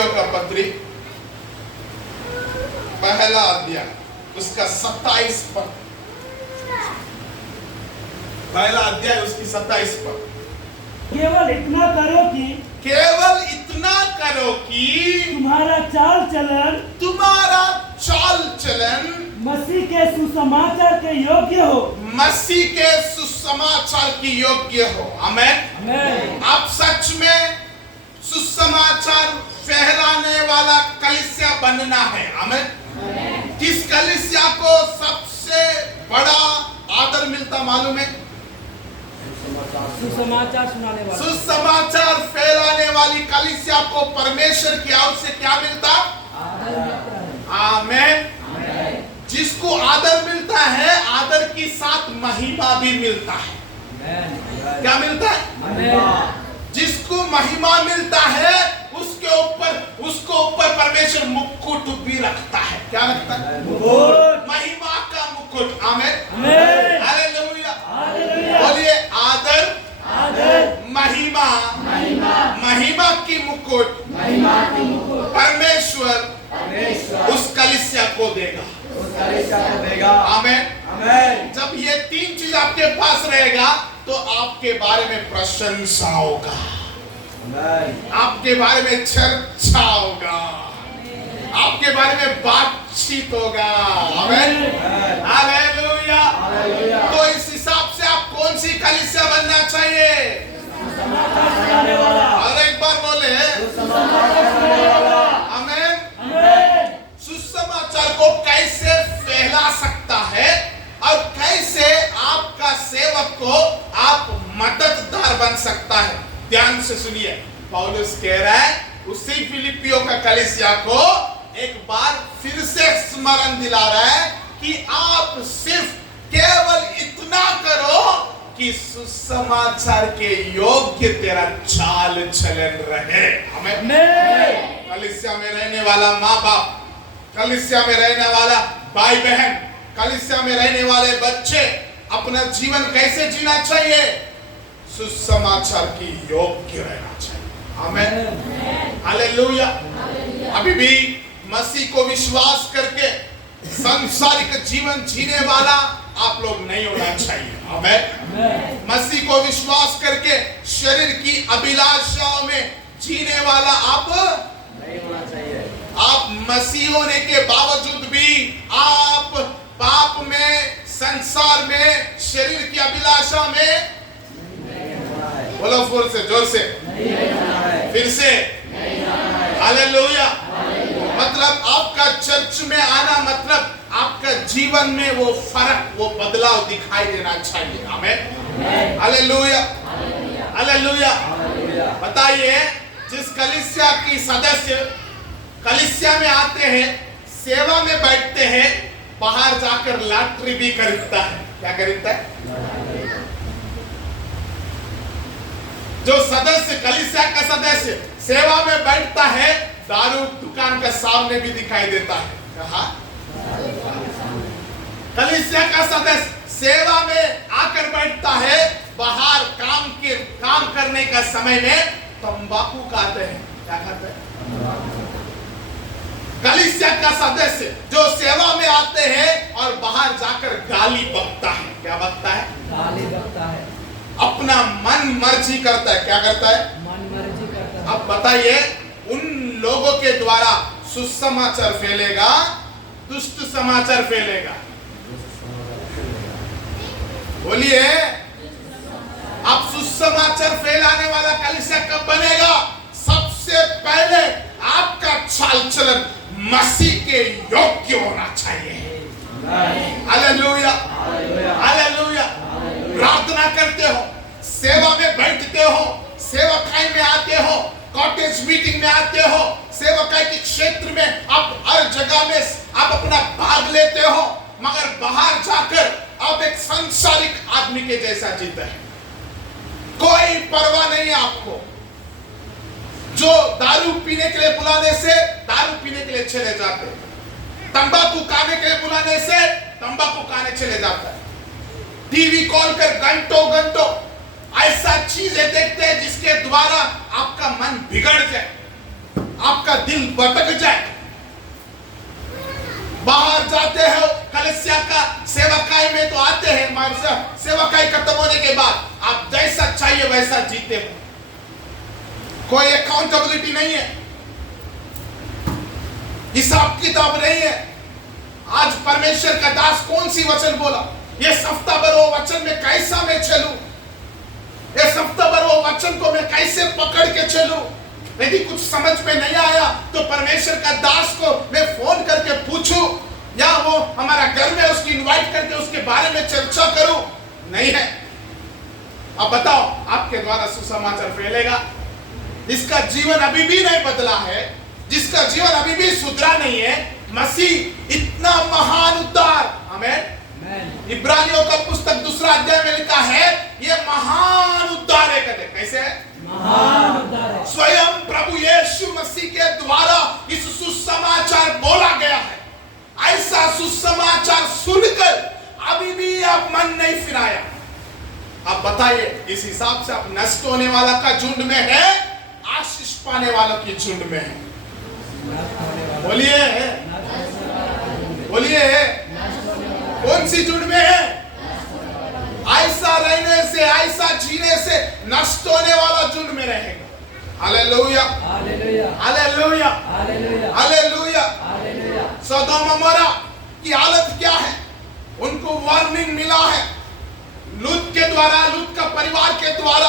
फिलिप्पियों का पत्री पहला अध्याय उसका 27 पद, पहला अध्याय उसकी 27 पद। केवल इतना करो कि तुम्हारा चाल चलन मसीह के सुसमाचार के योग्य हो। मसीह के सुसमाचार की योग्य हो। आमेन। आप सच में सुसमाचार फैलाने वाला कलीसिया बनना है। आमेन। किस कलीसिया को सबसे बड़ा आदर मिलता मालूम है? सुसमाचार सुनाने वाला, सुसमाचार फैलाने वाली कलीसिया को परमेश्वर की ओर से क्या मिलता? आमेन। जिसको आदर मिलता है, आदर के साथ महिमा भी मिलता है। क्या मिलता है? जिसको महिमा मिलता है उसको ऊपर परमेश्वर मुकुट भी रखता है। क्या रखता है? महिमा का मुकुट। आमेन। हालेलुया। बोलिए आदर, महिमा की मुकुट परमेश्वर उस कलीसिया को देगा। आमेन। जब ये तीन चीज आपके पास रहेगा तो आपके बारे में प्रशंसा होगा, आपके बारे में चर्चा होगा, आपके बारे में बातचीत होगा। आमेन। हालेलुया। तो इस हिसाब से आप कौन सी कलीसिया बनना चाहिए? और एक बार बोले आमेन। सुसमाचार को कैसे फैला सकता है और कैसे आपका सेवक को आप मददगार बन सकता है? ध्यान से सुनिए। पौलुस कह रहा है उसी फिलिप्पियों का कलीसिया को एक बार फिर से स्मरण दिला रहा है कि आप सिर्फ केवल इतना करो कि सुसमाचार के योग्य तेरा चाल चलन रहे। हमें कलीसिया में रहने वाला माँ बाप, कलीसिया में रहने वाला भाई बहन, कलीसिया में रहने वाले बच्चे अपना जीवन कैसे जीना चाहिए? सुसमाचार की योग्य रहना चाहिए। आमेन। हालेलुया। अभी भी मसीह को विश्वास करके सांसारिक जीवन जीने वाला आप लोग नहीं होना चाहिए। आमेन। मसीह को विश्वास करके शरीर की अभिलाषाओं में जीने वाला आप नहीं होना चाहिए। आप मसीह होने के बावजूद भी आप पाप में, संसार में, शरीर की अभिलाषा में, बोलो जोर से, जोर से, फिर से, हालेलुया। मतलब आपका चर्च में आना मतलब आपका जीवन में वो फर्क, वो बदलाव दिखाई देना चाहिए। आमेन। हालेलुया। हालेलुया। बताइए, जिस कलीसिया की सदस्य कलीसिया में आते हैं, सेवा में बैठते हैं, बाहर जाकर लॉटरी भी खरीदता है। क्या खरीदता है? जो सदस्य, कलीसिया का सदस्य सेवा में बैठता है, दारू दुकान के सामने भी दिखाई देता है। कहा? कलीसिया का सदस्य सेवा में आकर बैठता है, बाहर काम करने का समय में तंबाकू खाते हैं। क्या खाते हैं? कलीसिया का सदस्य जो सेवा में आते हैं और बाहर जाकर गाली बकता है। क्या बकता है? गाली बकता है। अपना मन मर्जी करता है। क्या करता है? मन मर्जी करता है। अब बताइए, उन लोगों के द्वारा सुसमाचार फैलेगा, दुष्ट समाचार फैलेगा? बोलिए। अब सुसमाचार फैलाने वाला कलीसिया कब बनेगा? सबसे पहले आपका चाल चलन मसीह के योग्य होना चाहिए। हालेलुया। हालेलुया। प्रार्थना करते हो, सेवा में बैठते हो, सेवकाई में आते हो, कॉटेज मीटिंग में आते हो, सेवकाई के क्षेत्र में आप हर जगह में आप अपना भाग लेते हो, मगर बाहर जाकर आप एक सांसारिक आदमी के जैसा जीते हैं। कोई परवाह नहीं है आपको। जो दारू पीने के लिए बुलाने से दारू पीने के लिए चले जाते हैं, तंबाकू खाने के लिए बुलाने से तंबाकू खाने चले जाता है, टीवी कॉल कर घंटों घंटों ऐसा चीजें देखते हैं जिसके द्वारा आपका मन बिगड़ जाए, आपका दिल जीते हो, कोई अकाउंटेबिलिटी नहीं है, हिसाब किताब नहीं है। आज परमेश्वर का दास कौन सी वचन बोला, ये सप्ताह भर वो वचन में कैसा मैं चलूं, ये सप्ताह भर वो वचन को मैं कैसे पकड़ के चलूं। यदि कुछ समझ में नहीं आया तो परमेश्वर का दास को मैं फोन करके पूछूं, या वो हमारा घर में उसकी इनवाइट करके उसके बारे में चर्चा करूं? नहीं है। अब बताओ, आपके द्वारा सुसमाचार फैलेगा? जिसका जीवन अभी भी नहीं बदला है, जिसका जीवन अभी भी सुधरा नहीं है, मसीह इतना महान उद्धार, आमीन। इब्रानियों का पुस्तक 2 अध्याय में लिखा है, ये महान उद्धार है। कहते कैसे है? महान उद्धार है। स्वयं प्रभु यीशु मसीह के द्वारा इस सुसमाचार बोला गया है। ऐसा सुसमाचार सुनकर अभी भी आप मन नहीं फिराया? अब बताइए, इस हिसाब से आप नष्ट होने वाला का झुंड में है, आशीष पाने वालों की झुंड में है? बोलिए, बोलिए, कौन सी झुंड में है? ऐसा रहने से, ऐसा जीने से नष्ट होने वाला झुंड में रहेगा। Hallelujah, hallelujah, hallelujah, hallelujah, hallelujah. Sodom अमोरा की हालत क्या है? उनको वार्निंग मिला है लूत के द्वारा, लूत का परिवार के द्वारा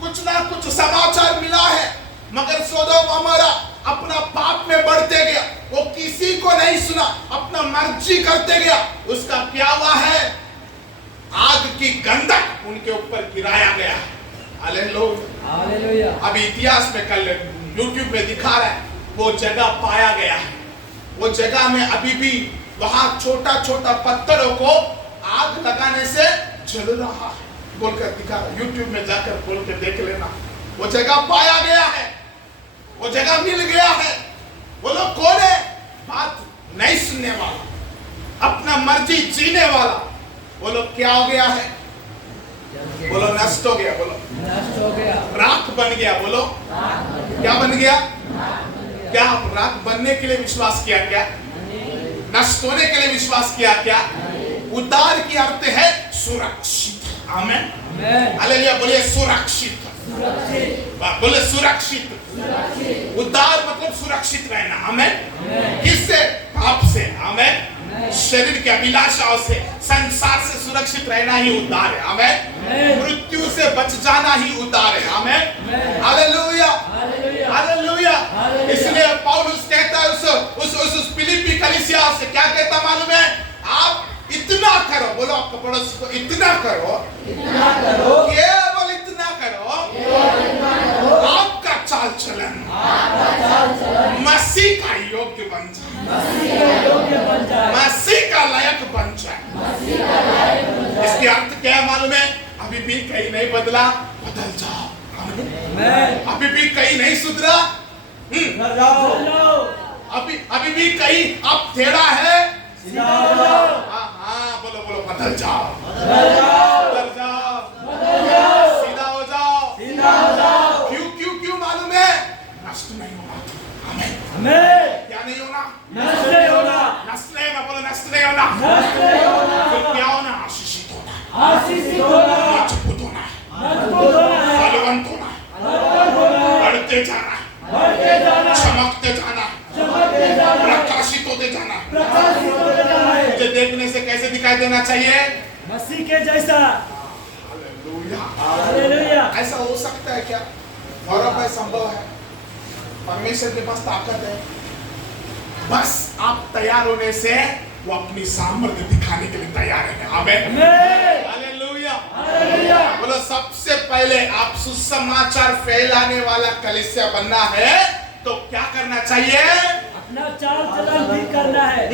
कुछ ना कुछ समाचार मिला है, मगर सदोम अमोरा अपना पाप में बढ़ते गया, वो किसी को नहीं सुना, अपना मर्जी करते गया। उसका क्या हुआ है? आग की गंधक उनके ऊपर गिराया गया। हालेलुया। अभी इतिहास में कल यूट्यूब में दिखा रहा है, वो जगह पाया गया है। वो जगह में अभी भी वहां छोटा छोटा पत्थरों को आग लगाने से जल रहा है, बोलकर दिखा रहा है। यूट्यूब में जाकर बोल के देख लेना। वो जगह पाया गया है, वो जगह मिल गया है। वो लोग कौन है? बात नहीं सुनने वाला, अपना मर्जी जीने वाला। वो लोग क्या हो गया है? बोलो नष्ट हो गया। बोलो नष्ट हो गया, राख बन गया। बोलो क्या बन गया? क्या आप राख बनने के लिए विश्वास किया क्या? नष्ट होने के लिए विश्वास किया क्या? उद्धार की अर्थ है सुरक्षित। आमीन, हालेलुया। बोलिए सुरक्षित, बोले सुरक्षित। उद्धार मतलब सुरक्षित रहना। आमीन। किससे? पाप से। आमीन। शरीर के अभिलाषाओं से, संसार से सुरक्षित रहना ही उद्धार है। आमीन। मृत्यु से बच जाना ही उद्धार है। आमीन, हालेलुया, हालेलुया। इसलिए पौलुस कहता है उस फिलिप्पी कलीसिया से, क्या कहता मालूम है? आप इतना करो, बोलो आपको पड़ोसी को, इतना करो, केवल इतना करो, आपका चाल चलन मसीह का योग्य बन जाए, मसीह का लायक बन जाए। इसके अर्थ क्या है मालूम है? अभी भी कहीं नहीं बदला, बदल जाओ। अभी भी कहीं नहीं सुधरा, अभी भी कहीं आप टेढ़ा है, हाँ बोलो बोलो, बदल जाओ, बदल जाओ, सीधा हो जाओ। क्यों मालूम है? नष्ट नहीं होना। हमें क्या नहीं होना? नष्ट नहीं होना। नष्ट नहीं होना, बोलो नष्ट नहीं होना। फिर क्या होना? आशीषित होना, आशीषित होना, मजबूत होना, बलवंत होना, बढ़ते जाना, चमकते जाना, प्रकाशित होते जाना। मुझे देखने से कैसे दिखाई देना चाहिए? मसीह के जैसा। हालेलुया। ऐसा हो सकता है क्या? और अब संभव है। परमेश्वर के पास ताकत है, बस आप तैयार होने से वो अपनी सामर्थ्य दिखाने के लिए तैयार है। आमीन, हालेलुया, हालेलुया। बोलो सबसे पहले आप सुसमाचार फैलाने वाला कलीसिया बनना है तो क्या करना चाहिए? अपना चाल चलन भी करना है।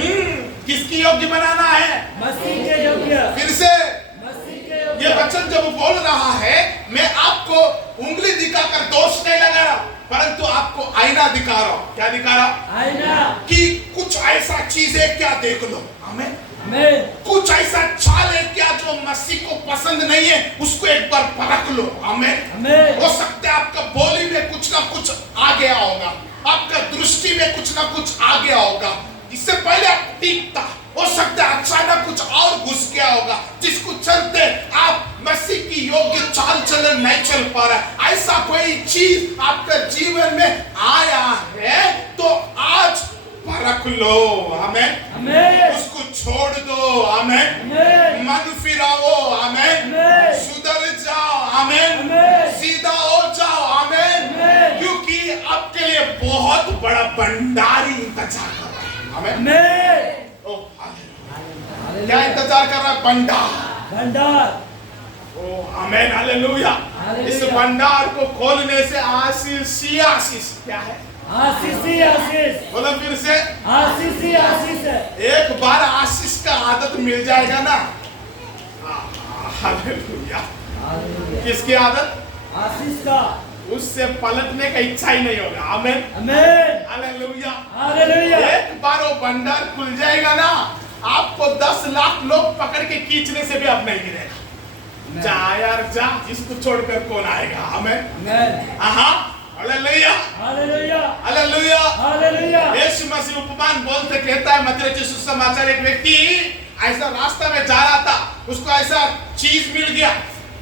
किसकी योग्य बनाना है? मसीह के योग्य। फिर से ये वचन जब बोल रहा है, मैं आपको उंगली दिखाकर दोष नहीं लगा रहा, परंतु आपको आईना दिखा रहा हूं। क्या दिखा रहा? आईना। कि कुछ ऐसा चीज है क्या, देख लो। हमें कुछ ऐसा चाल है क्या जो मसीह को पसंद नहीं है, उसको एक बार परख लो। हमें हो सकता है आपका बोली में कुछ ना कुछ आ गया होगा, आपका दृष्टि में कुछ ना कुछ आ गया होगा। इससे पहले आप ठीक था, हो सकता है अचानक कुछ और घुस गया होगा, जिसको चलते आप मसीह की योग्य चाल चलन चलन नहीं चल पा रहा है, ऐसा कोई चीज आपका जीवन में आया है तो आज परख लो, आमेन। आमेन। उसको छोड़ दो, आमेन। आमेन। मन फिराओ, आमेन। आमेन। सुधर जाओ, आमेन। आमेन। सीधा हो जाओ, आमेन। आमेन। क्योंकि आपके लिए बहुत बड़ा भंडारी इंतजार कर रहा है, आमेन। आमेन। ओ, हालेलुया। क्या इंतजार कर रहा है? भंडार। भंडार। ओ, आमेन, हालेलुया। इस भंडार को खोलने से आशीष ही आशीष क्या है? आशीष ही आशीष। बोलो फिर से, आशीष ही आशीष है। एक बार आशीष का आदत मिल जाएगा ना, हालेलुया। किसकी आदत? आशीष का। उससे पलटने का इच्छा ही नहीं होगा, आमेन। आमेन। हालेलुया। हालेलुया। एक बार वो भंडार खुल जाएगा ना, आपको 10 लाख लोग पकड़ के खींचने से भी अब नहीं गिरेगा। जा यार जा, इसको छोड़कर कौन आएगा, आमेन। आमेन। हालेलुया। हालेलुया। हालेलुया। हालेलुया। यीशु मसीह उपमान बोलते कहता है मत्ती रचित सुसमाचार, एक व्यक्ति ऐसा रास्ता में जा रहा था, उसको ऐसा चीज मिल गया,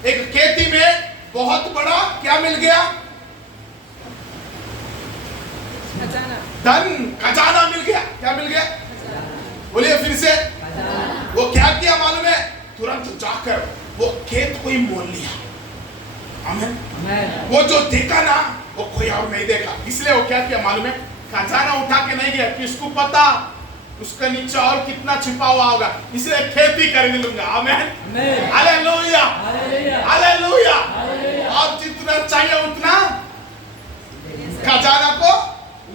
एक खेती में बहुत बड़ा क्या मिल गया? धन, खजाना मिल गया। क्या मिल गया? बोलिए फिर से। वो क्या किया मालूम है? तुरंत जाकर वो खेत को ही मोल लिया, आमीन। वो जो देखा ना वो कोई और नहीं देखा, इसलिए वो क्या किया मालूम है? खजाना उठा के नहीं गया, किसको पता उसका नीचे और कितना छिपा हुआ होगा, इसलिए खेती करने लूंगा, आमीन। हालेलुया। हालेलुया। आप जितना चाहिए उतना खजाना को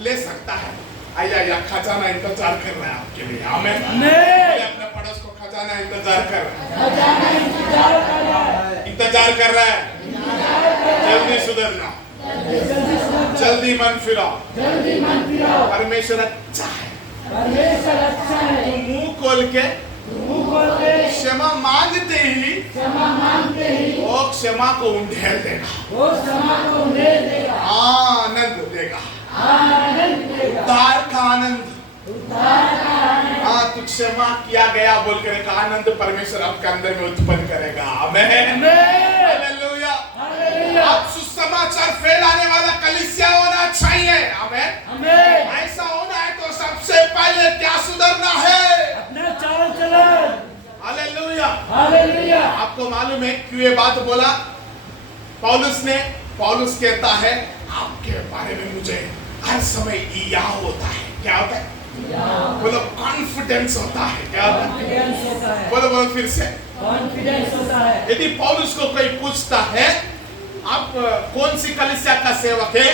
ले सकता है। आया खजाना इंतजार कर रहा है आपके लिए, आमीन। अपने पड़ोस को खजाना इंतजार कर रहा है। जल्दी सुधरना, जल्दी मन फिराओ। परमेश्वर अच्छा है। तुम मुंह खोल के क्षमा मांगते ही वो क्षमा को उंडेल देगा, आनंद देगा, उद्धार का आनंद। हाँ, तू क्षमा किया गया बोलकर एक आनंद परमेश्वर आपके अंदर में उत्पन्न करेगा, आमीन। हालेलुया। आप सुसमाचार फैलाने वाला कलीसिया होना चाहिए, आमीन। ऐसा होना है तो सबसे पहले क्या सुधरना है? अपना चाल चलन। हालेलुया। हालेलुया। आपको मालूम है क्यों ये बात बोला पौलुस कहता है आपके बारे में मुझे हर समय यह होता है। क्या होता है? बोलो कॉन्फिडेंस होता है। क्या होता है? बोलो फिर से, कॉन्फिडेंस होता है। यदि पौलुस को कोई पूछता है आप कौन सी कलीसिया का सेवक है,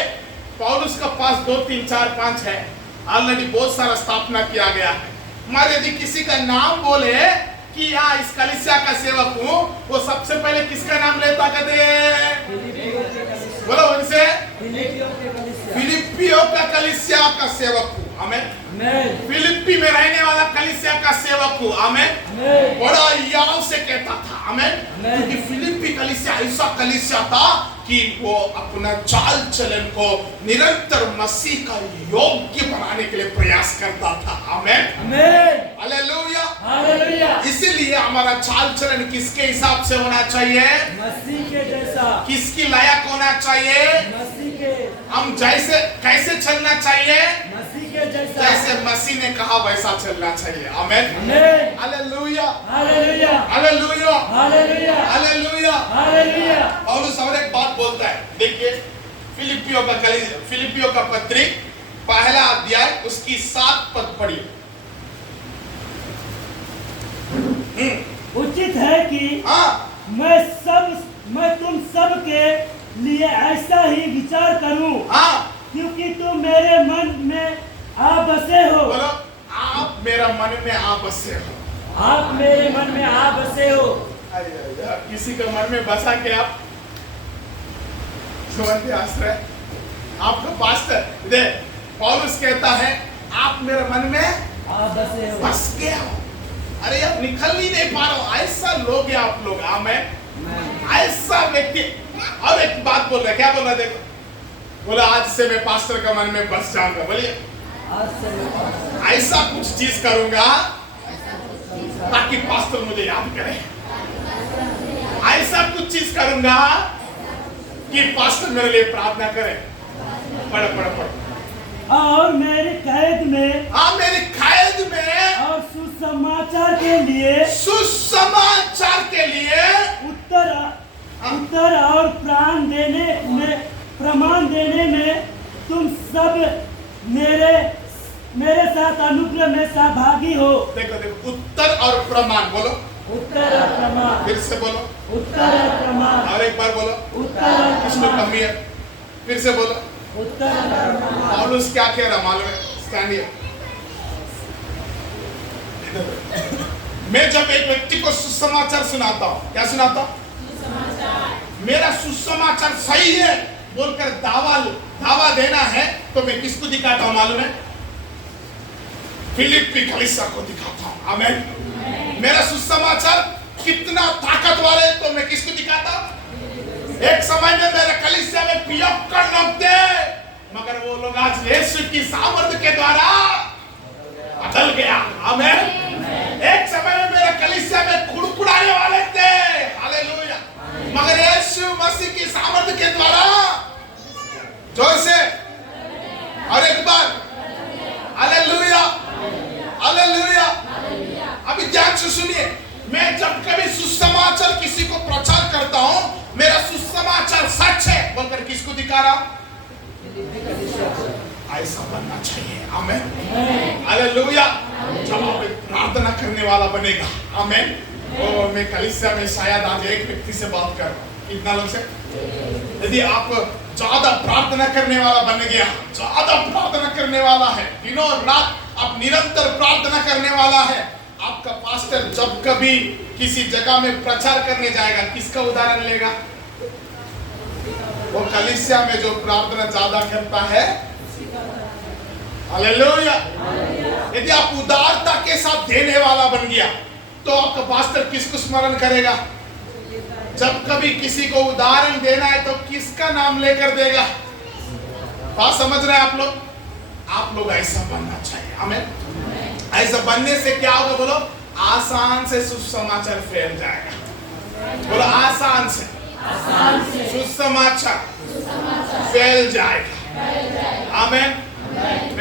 पौलुस का पास 2, 3, 4, 5 है, ऑलरेडी बहुत सारा स्थापना किया गया है। मगर यदि किसी का नाम बोले कि यहाँ इस कलीसिया का सेवक हूँ, वो सबसे पहले किसका नाम लेता कहते? बोलो उनसे, फिलिपियो का कलीसिया का सेवक हूँ, आमीन। फिलिप्पी में रहने वाला कलीसिया का सेवक हूँ, आमीन। बड़ा याव से कहता था, आमीन। क्योंकि फिलिप्पी कलीसिया ऐसा कलीसिया था कि वो अपना चाल चलन को निरंतर मसीह का योग्य बनाने के लिए प्रयास करता था, आमीन। हालेलुया। हालेलुया। इसीलिए हमारा चाल चलन किसके हिसाब से होना चाहिए? मसीह के जैसा। किसकी लायक होना चाहिए? मसीह के। हम कैसे चलना चाहिए? मसीह के जैसा। जैसे मसीह ने कहा वैसा चलना चाहिए, आमीन। Hallelujah. Hallelujah. Hallelujah. Hallelujah. Hallelujah. Hallelujah. पौलुस और एक बात बोलता है, देखिए फिलिपियो का पत्री 1 अध्याय उसकी 7 पद पढ़िए। उचित है कि मैं तुम सब के लिए ऐसा ही विचार करूं, क्योंकि तुम मेरे मन में आ बसे हो। बोलो, आप मेरा मन में आ बसे हो। आप मेरे मन में आ बसे हो। किसी का मन में बसा के आप आश्रय आपका पास्टर दे पौलुस कहता है आप मेरे मन में आ बसे हो, बस गया हो। अरे आप निकल ही नहीं पा रहे हो, ऐसा लोग हैं आप लोग, आमीन। ऐसा व्यक्ति। और एक बात बोल रहे, क्या बोल रहे? देखो, बोला आज से मैं पास्टर का मन में बस जाऊंगा। बोलिए, ऐसा कुछ चीज करूंगा ताकि पास्टर मुझे याद करे। ऐसा कुछ चीज करूंगा कि पास्टर मेरे लिए प्रार्थना करे। पढ़ पढ़ पढ़। और मेरी कैद में, हाँ मेरी कैद में, और सुसमाचार के लिए, सुसमाचार के लिए उत्तर और प्रमाण देने में तुम सब मेरे साथ अनुग्रह में सहभागी हो। देखो देखो, उत्तर और प्रमाण बोलो। उत्तर और प्रमाण। फिर से बोलो। उत्तर और प्रमाण। और एक बार बोलो। उत्तर और इसमें प्रमाण। कमी है। फिर से बोलो। उत्तर और प्रमाण। पौलुस क्या कह रहा मालूम है? Stand here. मैं जब एक व्यक्ति को सुसमाचार सुनाता हूँ, क्या सुनाता हूँ? मेरा सुसमाचार सही है बोलकर दावा देना है, तो मैं किसको दिखाता हूँ मालूम है? फिलिप्पी कलीसिया को दिखाता हूँ। आमीन। मेरा सुसमाचार कितना ताकतवर है, तो मैं किसको दिखाता हूँ? एक समय में मेरे कलीसिया में पियक्कड़ लोग थे, मगर वो लोग आज यीशु की सामर्थ्य के द्वारा बदल गया। आमीन। एक समय में मेरे कलीसिया में कुड़कुड़ाने वाले थे, हालेलुया, मगर यीशु मसीह की सामर्थ्य के द्वारा, जोर से और एक बार, हालेलुया, हालेलुया। अभी ध्यान से सुनिए, मैं जब कभी सुसमाचार किसी को प्रचार करता हूं, मेरा सुसमाचार सच है बोलकर किसको दिखा रहा? ऐसा बनना चाहिए। आमीन, हालेलुया। जब आप प्रार्थना करने वाला बनेगा, आमीन। और मैं कलीसिया में शायद आज एक व्यक्ति से बात कर रहा हूं, कितना लोग से? यदि आप ज्यादा प्रार्थना करने वाला बन गया, ज्यादा प्रार्थना करने वाला है, दिनों रात आप निरंतर प्रार्थना करने वाला है, आपका पास्टर जब कभी किसी जगह में प्रचार करने जाएगा, किसका उदाहरण लेगा? वो कलीसिया में जो प्रार्थना ज्यादा करता है। हालेलुया। यदि आप उदारता के साथ देने वाला बन गया, तो आपका पास्टर किसको स्मरण करेगा? जब कभी किसी को उदाहरण देना है, तो किसका नाम लेकर देगा? बात समझ रहे हैं आप लोग? आप लोग ऐसा बनना चाहिए। आमीन। ऐसा बनने से क्या होगा बोलो? आसान से सुसमाचार फैल जाएगा। बोलो आसान से सुसमाचार फैल जाएगा। आमीन।